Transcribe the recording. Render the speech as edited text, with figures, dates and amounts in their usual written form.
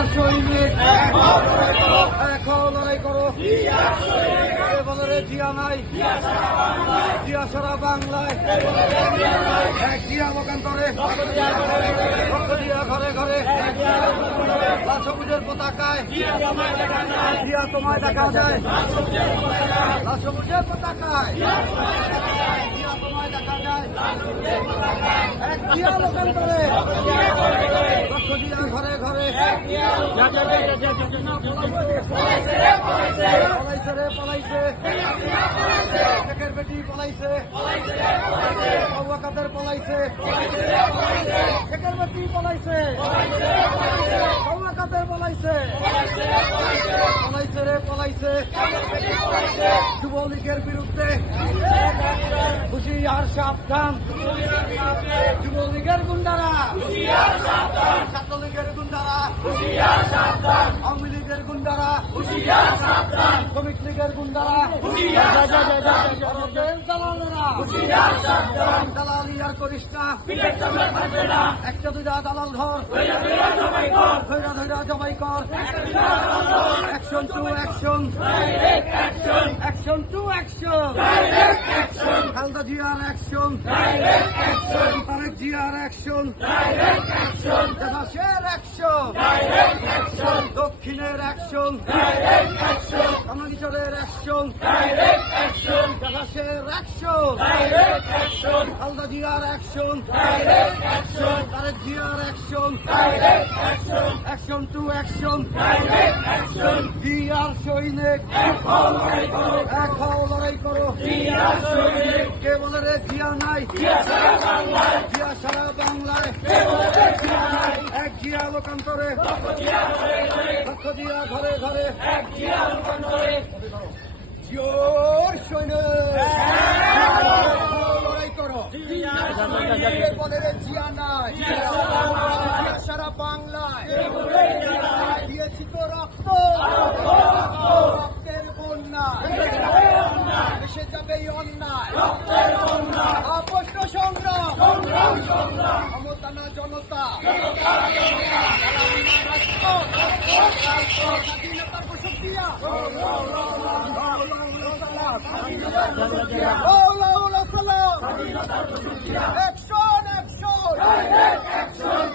জিয়ার সৈনিক এক হও লড়াই করো বলে রে জিয়া নাই জিয়া সারা বাংলায় এক জিয়া লোকান্তরে রক্ত দিয়া ঘরে ঘরে লাল সবুজের পতাকায় জিয়া তোমায় দেখা যায় লাল সবুজের পতাকায় জিয়া তোমায় দেখা যায় এক জিয়া লোকান্তরে রক্ত দিয়া ঘরে ঘরে পলাইছে রে পলাইছে শেখের বেটি পলাইছে কাদের পলাইছে শেখের বেটি পলাইছে কাদের পলাইছে পলাইছে রে পলাইছে যুবলীগের বিরুদ্ধে হুঁশিয়ার সাবধান যুবলীগের গুন্ডারা ছাত্রলীগের গুন্ডারা আওয়ামী লীগের গুন্ডারা শ্রমিক লীগের গুন্ডারা দালালেরা দালালি আর করিস না একটা দুইটা দালাল ধর ধৈরা ধৈরা জবাই কর action to action action to action Khaleda জিয়ার অ্যাকশন তারেক জিয়ার অ্যাকশন দেশের অ্যাকশন দক্ষিণের অ্যাকশন কামালিচরের অ্যাকশন দেশের অ্যাকশন খালেদা জিয়ার অ্যাকশন তারেক জিয়ার অ্যাকশন অ্যাকশন টু অ্যাকশন জিয়ার সৈনিক এক হও লড়াই করো কে বলে রে জিয়া নাই জিয়া সারা বাংলায় এক জিয়া লোকান্তরে লক্ষ জিয়া ঘরে ঘরে জিওর সৈনিক লড়াই করো কে বলে রে জিয়া নাই জিয়া সারা বাংলায় দিয়েছি তো রক্ত রক্তের বন্যা এসে যাবে এই অন্যায় অপষ্ট সংগ্রাম ক্ষমতা না জনতা স্বাধীনতার পোষক দিয়া অ্যাকশন অ্যাকশন অ্যাকশন